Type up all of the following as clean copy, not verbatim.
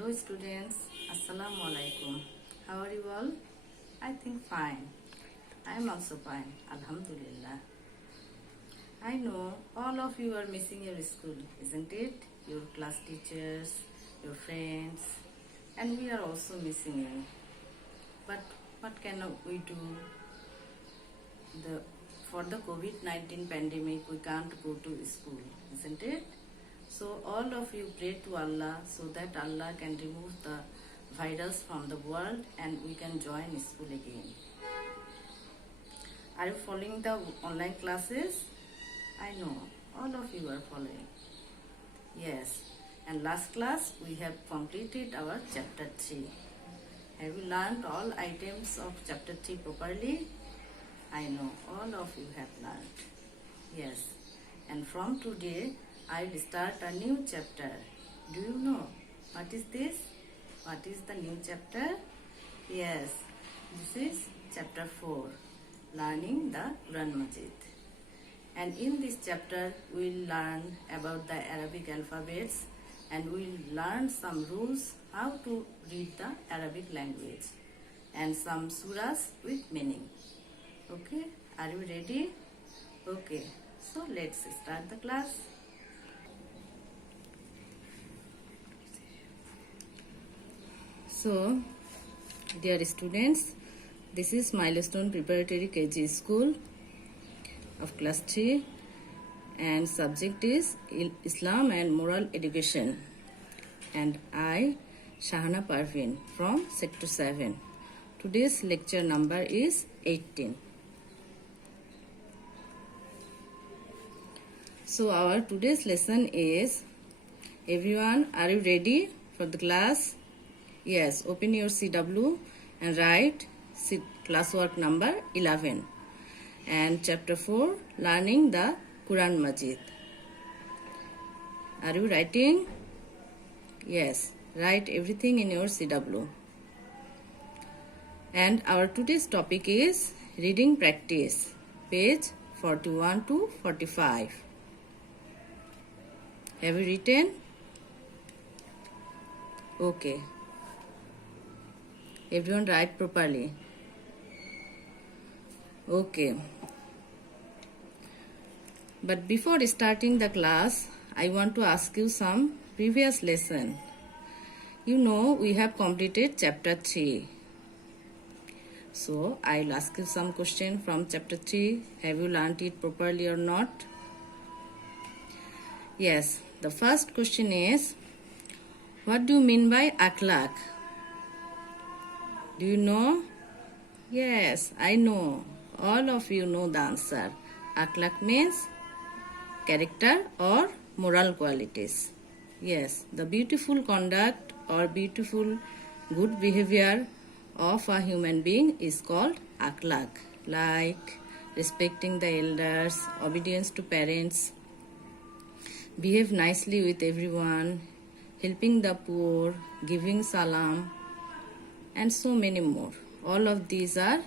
Hello students, Assalamu alaikum. How are you all? I think fine. I am also fine, Alhamdulillah. I know all of you are missing your school, isn't it? Your class teachers, your friends, and we are also missing you. But what can we do? For the COVID-19 pandemic, we can't go to school, isn't it? So all of you pray to Allah so that Allah can remove the virus from the world and we can join school again. Are you following the online classes? I know all of you are following. Yes, and last class we have completed our chapter 3. Have you learned all items of chapter 3 properly? I know all of you have learned. Yes, and from today I will start a new chapter. Do you know what is this? What is the new chapter? Yes, this is chapter 4, learning the Quran Majid. And in this chapter we will learn about the Arabic alphabets and we will learn some rules how to read the Arabic language and some surahs with meaning. Okay, are you ready? Okay, so let's start the class. So, dear students, this is Milestone Preparatory KG School of class 3 and subject is Islam and Moral Education, and I, Shahana Parveen from Sector 7. Today's lecture number is 18. So our today's lesson is, everyone, are you ready for the class? Yes, open your CW and write classwork number 11 and chapter 4, learning the Quran Majid. Are you writing? Yes, write everything in your CW. And our today's topic is reading practice, page 41 to 45. Have you written? Okay. Everyone write properly. Okay. But before starting the class, I want to ask you some previous lesson. You know we have completed chapter 3. So I'll ask you some question from chapter 3. Have you learnt it properly or not? Yes. The first question is, what do you mean by akhlaq? Do you know? Yes, I know. All of you know the answer. Akhlaq means character or moral qualities. Yes, the beautiful conduct or beautiful good behavior of a human being is called akhlaq, like respecting the elders, obedience to parents, behave nicely with everyone, helping the poor, giving salam, and so many more. All of these are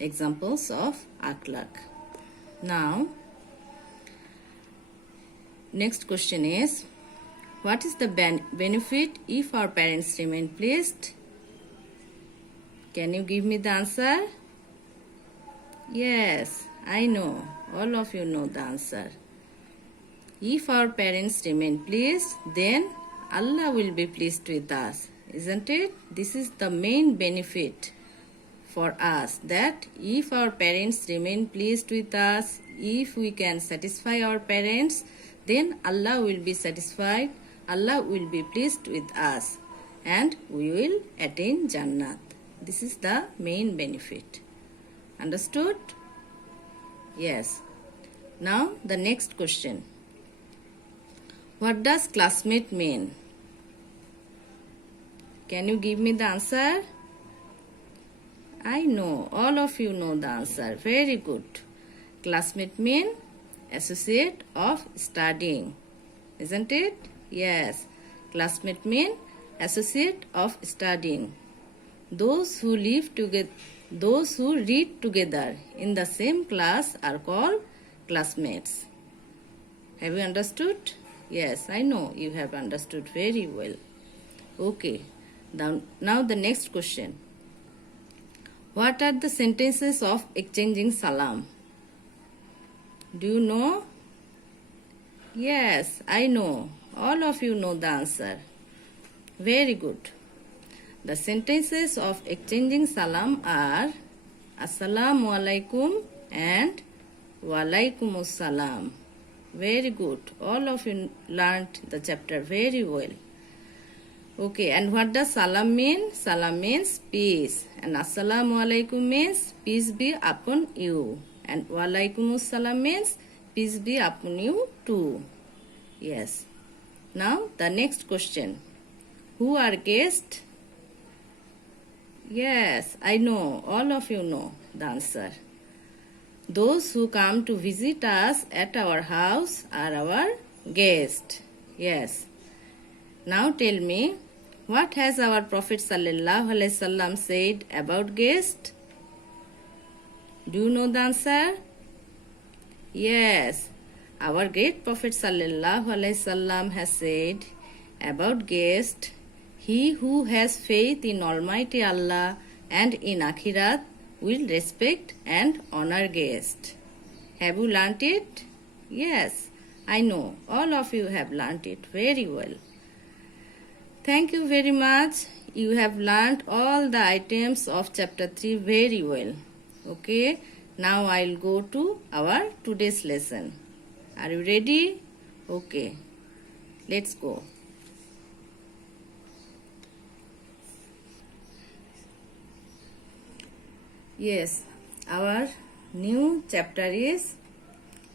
examples of akhlaq. Now, next question is, what is the benefit if our parents remain pleased? Can you give me the answer? Yes, I know. All of you know the answer. If our parents remain pleased, then Allah will be pleased with us, isn't it? This is the main benefit for us, that if our parents remain pleased with us, if we can satisfy our parents, then Allah will be satisfied, Allah will be pleased with us, and we will attain Jannat. This is the main benefit. Understood? Yes. Now the next question. What does classmate mean? Can you give me the answer? I know, all of you know the answer. Very good. Classmate mean associate of studying, isn't it? Yes, classmate mean associate of studying. Those who live together, those who read together in the same class are called classmates. Have you understood? Yes, I know you have understood very well. Okay. Now the next question. What are the sentences of exchanging salam? Do you know? Yes, I know. All of you know the answer. Very good. The sentences of exchanging salam are Assalamu alaikum and Walaikum salam. Very good. All of you learned the chapter very well. Okay, and what does salam mean? Salam means peace. And Assalamu alaikum means peace be upon you. And Walaikum salam means peace be upon you too. Yes. Now the next question. Who are guests? Yes, I know. All of you know the answer. Those who come to visit us at our house are our guests. Yes. Now tell me, what has our Prophet ﷺ said about guests? Do you know the answer? Yes. Our great Prophet ﷺ has said about guests, he who has faith in Almighty Allah and in Akhirat will respect and honor guests. Have you learnt it? Yes, I know. All of you have learnt it very well. Thank you very much. You have learnt all the items of chapter 3 very well. Okay, now I'll go to our today's lesson. Are you ready? Okay, let's go. Yes, our new chapter is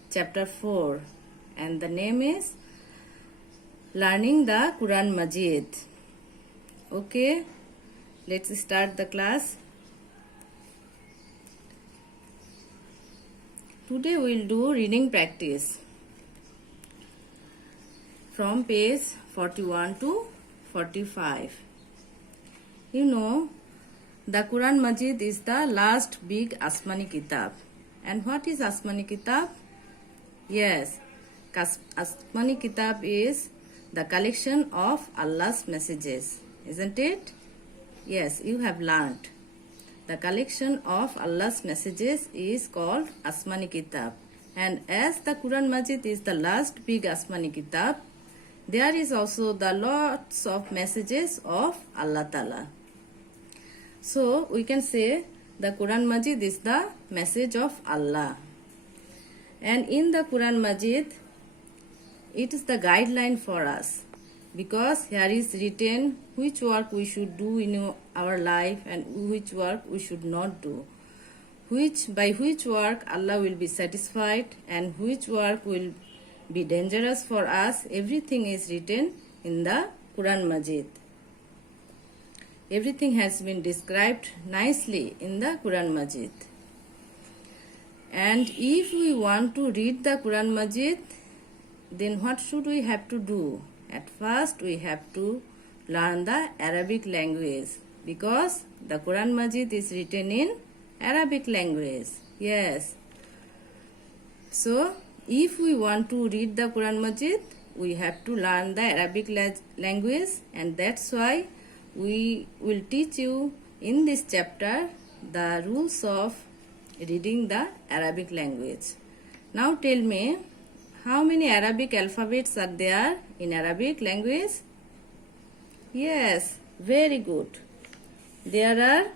chapter 4 and the name is Learning the Quran Majid. Okay, let's start the class. Today we'll do reading practice from page 41 to 45. You know, the Quran Majid is the last big Asmani Kitab. And what is Asmani Kitab? Yes, Asmani Kitab is the collection of Allah's messages, isn't it? Yes, you have learned. The collection of Allah's messages is called Asmani Kitab. And as the Quran Majid is the last big Asmani Kitab, there is also the lots of messages of Allah Ta'ala. So we can say the Quran Majid is the message of Allah. And in the Quran Majid, it is the guideline for us, because here is written which work we should do in our life and which work we should not do. By which work Allah will be satisfied and which work will be dangerous for us. Everything is written in the Quran Majid. Everything has been described nicely in the Quran Majid. And if we want to read the Quran Majid, then what should we have to do? At first we have to learn the Arabic language, because the Quran Majid is written in Arabic language. Yes. So if we want to read the Quran Majid, we have to learn the Arabic language, and that's why we will teach you in this chapter the rules of reading the Arabic language. Now tell me, how many Arabic alphabets are there in Arabic language? Yes, very good. There are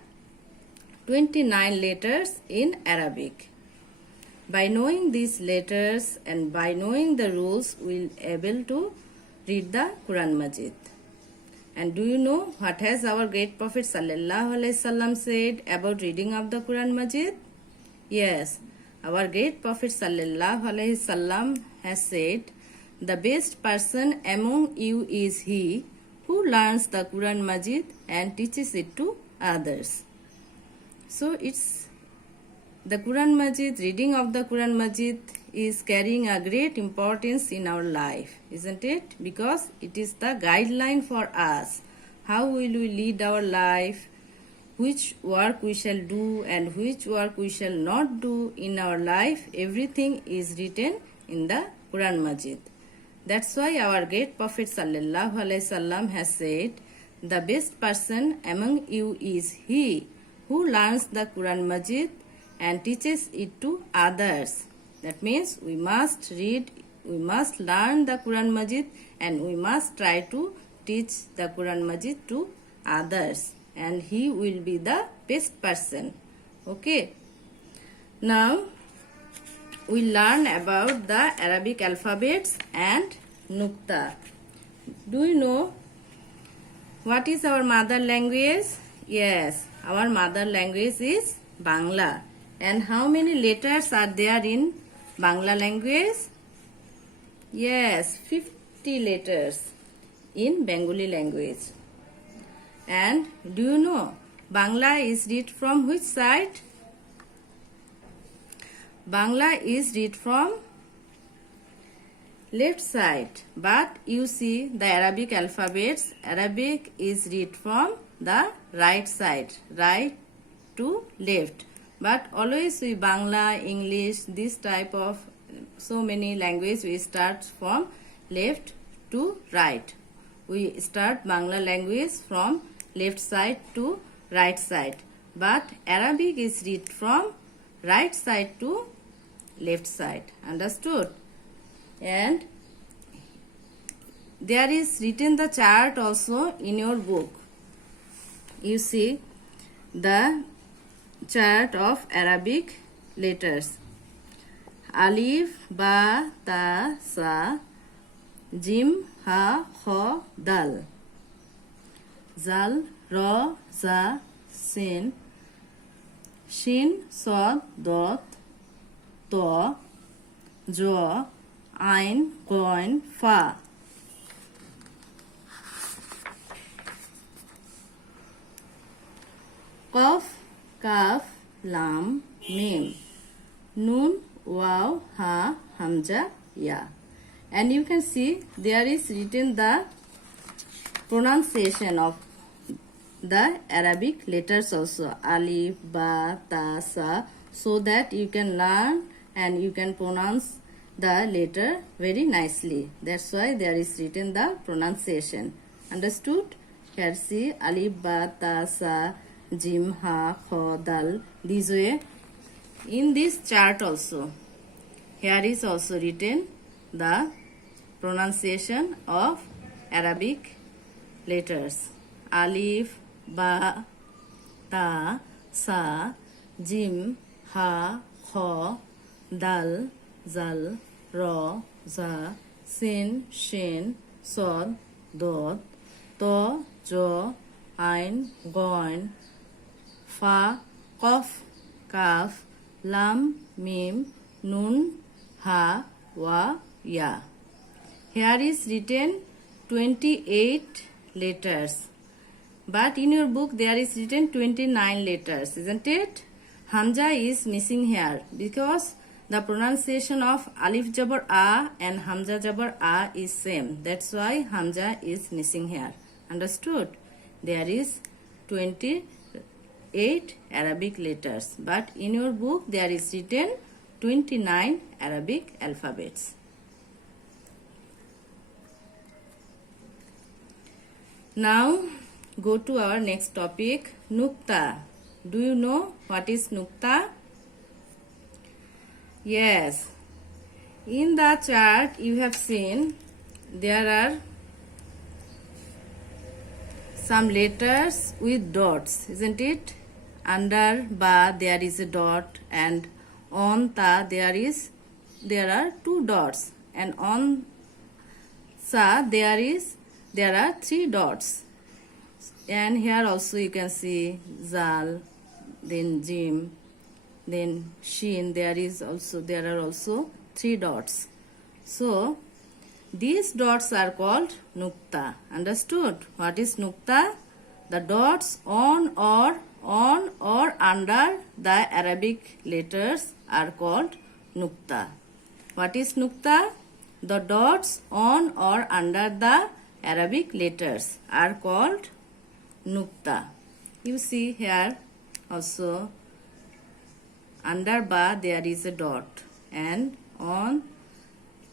29 letters in Arabic. By knowing these letters and by knowing the rules, we will be able to read the Quran Majid. And do you know what has our great Prophet ﷺ said about reading of the Quran Majid? Yes, our great Prophet ﷺ has said, the best person among you is he who learns the Quran Majid and teaches it to others. So it's the Quran Majid, reading of the Quran Majid is carrying a great importance in our life, isn't it? Because it is the guideline for us. How will we lead our life? Which work we shall do and which work we shall not do in our life, everything is written in the Quran Majid. That's why our great Prophet ﷺ has said, The best person among you is he who learns the Quran Majid and teaches it to others. That means we must read, we must learn the Quran Majid and we must try to teach the Quran Majid to others, and he will be the best person. Okay. Now we learn about the Arabic alphabets and Nukta. Do you know what is our mother language? Yes, our mother language is Bangla. And how many letters are there in Bangla language? Yes, 50 letters in Bengali language. And do you know Bangla is read from which side? Bangla is read from left side, but you see the Arabic alphabets, Arabic is read from the right side, right to left. But always we Bangla, English, this type of so many language we start from left to right. We start Bangla language from left side to right side. But Arabic is read from right side to left side. Understood? And there is written the chart also in your book. You see the chart of Arabic letters. Alif, Ba, Ta, Sa, Jim, Ha, Kho, Dal. Zal, Ra, Za, Sin, Shin, Sod, Dot, To, Jo, Ain, Goin, Fa. Qaf, Kaf, Lam, Mim, Nun, Waw, Ha, Hamza, Ya. And you can see there is written the pronunciation of the Arabic letters also. Alif, Ba, Ta, Sa. So that you can learn and you can pronounce the letter very nicely. That's why there is written the pronunciation. Understood? Here see Alif, Ba, Ta, Sa, Jim, Ha, Kho, Dal. This way. In this chart also, here is also written the pronunciation of Arabic letters. Alif, Ba, Ta, Sa, Jim, Ha, Kho, Dal, Zal, Ra, Za, Sin, Shin, Sod, Dod, To, Jo, Ain, Goin, Fa, Qaf, Kaf, Lam, Mim, Nun, Ha, Wa, Ya. Here is written 28 letters. But in your book there is written 29 letters, isn't it? Hamza is missing here because the pronunciation of Alif Jabar A and Hamza Jabar A is same. That's why Hamza is missing here. Understood? There is 28 Arabic letters. But in your book there is written 29 Arabic alphabets. Now go to our next topic, Nukta. Do you know what is Nukta? Yes. In the chart you have seen there are some letters with dots, isn't it? Under Ba there is a dot, and on Ta there are two dots, and on Sa there are three dots. And here also you can see Zal, then Jim, then Shin. There are also three dots. So these dots are called Nukta. Understood? What is Nukta? The dots on or under the Arabic letters are called Nukta. What is Nukta? The dots on or under the Arabic letters are called Nukta. You see here also under Ba there is a dot, and on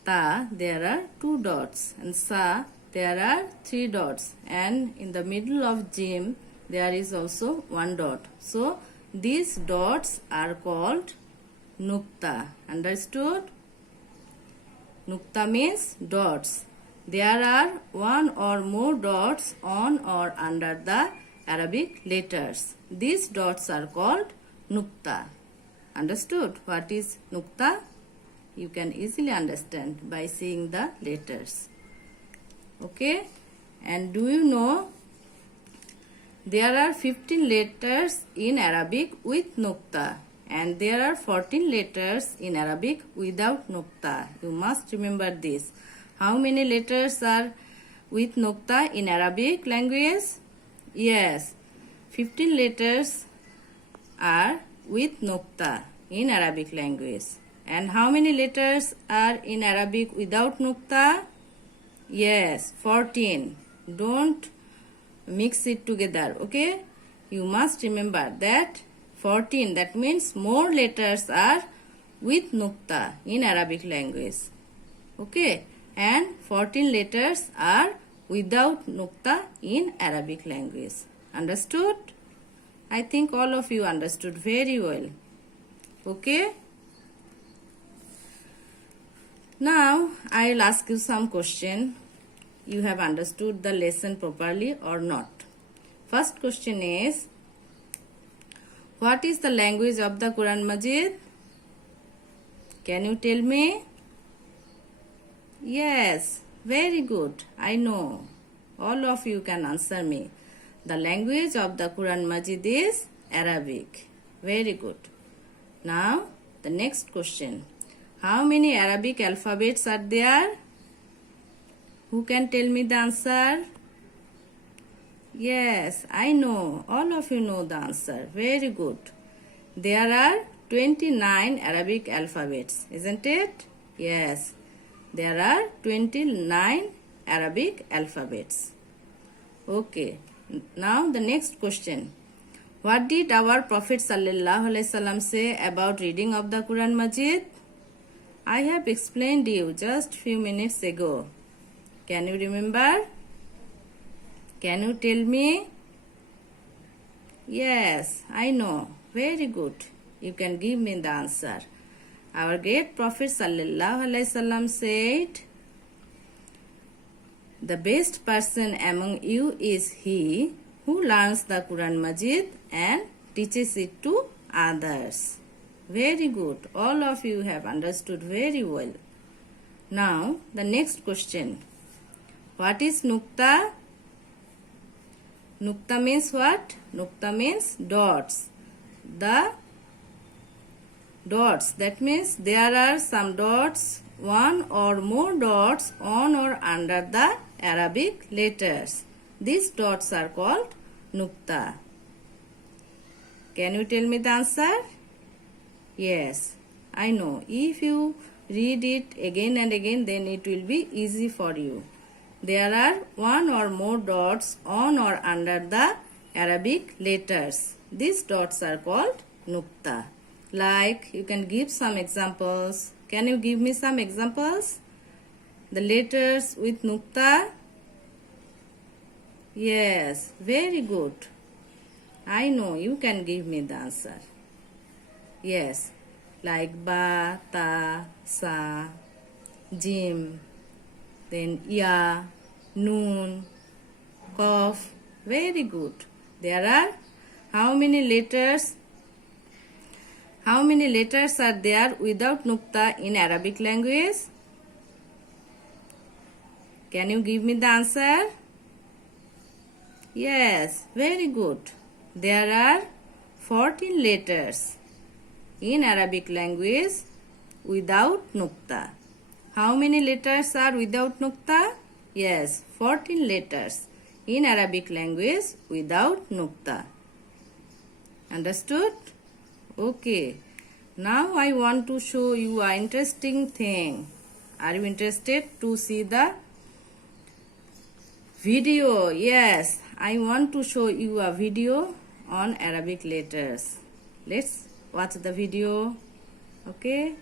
Ta there are two dots, and Sa there are 3 dots, and in the middle of Jim there is also 1 dot. So these dots are called nukta. Understood? Nukta means dots. There are 1 or more dots on or under the Arabic letters. These dots are called nukta. Understood? What is nukta? You can easily understand by seeing the letters. Okay? And do you know there are 15 letters in Arabic with nukta, and there are 14 letters in Arabic without nukta. You must remember this. How many letters are with nukta in Arabic language? Yes, 15 letters are with nukta in Arabic language. And how many letters are in Arabic without nukta? Yes, 14. Don't mix it together, okay? You must remember that 14, that means more letters are with nukta in Arabic language, okay? And 14 letters are without nukta in Arabic language. Understood? I think all of you understood very well, okay? Now I will ask you some question. You have understood the lesson properly or not. First question is, what is the language of the Quran Majid? Can you tell me? Yes, very good. I know. All of you can answer me. The language of the Quran Majid is Arabic. Very good. Now, the next question. How many Arabic alphabets are there? Who can tell me the answer? Yes, I know. All of you know the answer. Very good. There are 29 Arabic alphabets, isn't it? Yes, there are 29 Arabic alphabets. Okay, now the next question. What did our Prophet ﷺ say about reading of the Quran Majid? I have explained you just few minutes ago. Can you remember? Can you tell me? Yes, I know. Very good. You can give me the answer. Our great Prophet ﷺ said, the best person among you is he who learns the Quran Majid and teaches it to others. Very good. All of you have understood very well. Now, the next question. What is nukta? Nukta means what? Nukta means dots. The dots, that means there are some dots, 1 or more dots on or under the Arabic letters. These dots are called nukta. Can you tell me the answer? Yes, I know. If you read it again and again, then it will be easy for you. There are 1 or more dots on or under the Arabic letters. These dots are called nukta. Like, you can give some examples. Can you give me some examples? The letters with nukta? Yes, very good. I know you can give me the answer. Yes, like ba, ta, sa, jim, then ya, noon, qaf. Very good. There are how many letters? How many letters are there without nukta in Arabic language? Can you give me the answer? Yes, very good. There are 14 letters in Arabic language without nukta. How many letters are without nukta? Yes, 14 letters in Arabic language without nukta. Understood? Okay. Now I want to show you an interesting thing. Are you interested to see the video? Yes, I want to show you a video on Arabic letters. Let's watch the video. Okay.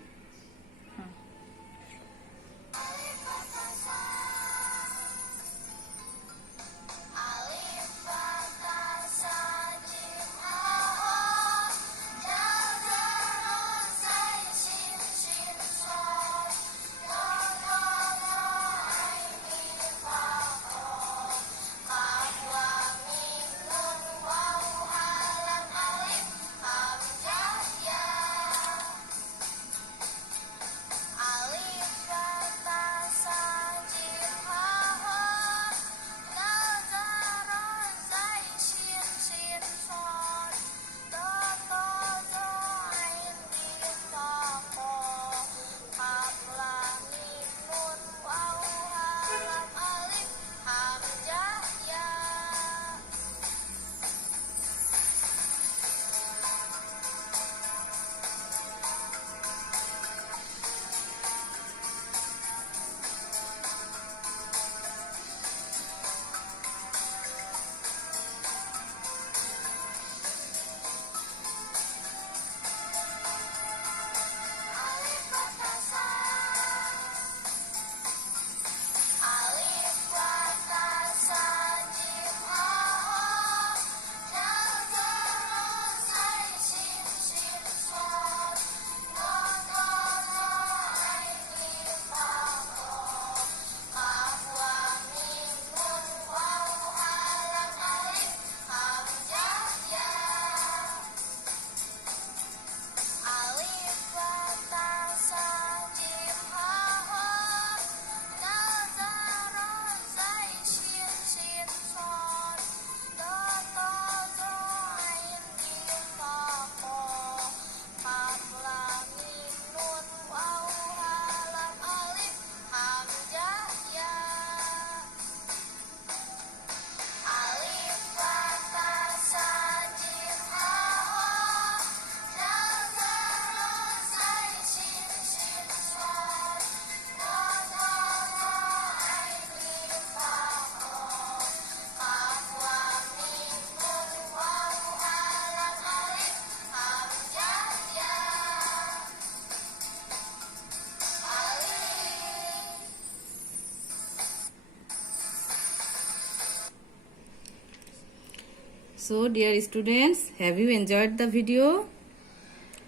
So dear students, have you enjoyed the video?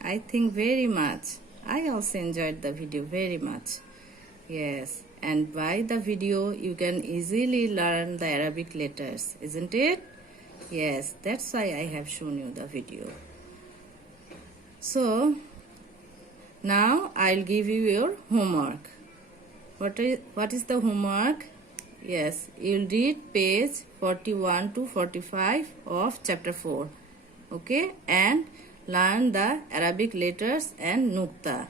I think very much. I also enjoyed the video very much. Yes, and by the video you can easily learn the Arabic letters, isn't it? Yes, that's why I have shown you the video. So now I'll give you your homework. What is the homework? Yes, you'll read page 41 to 45 of chapter 4. Okay, and learn the Arabic letters and nukta.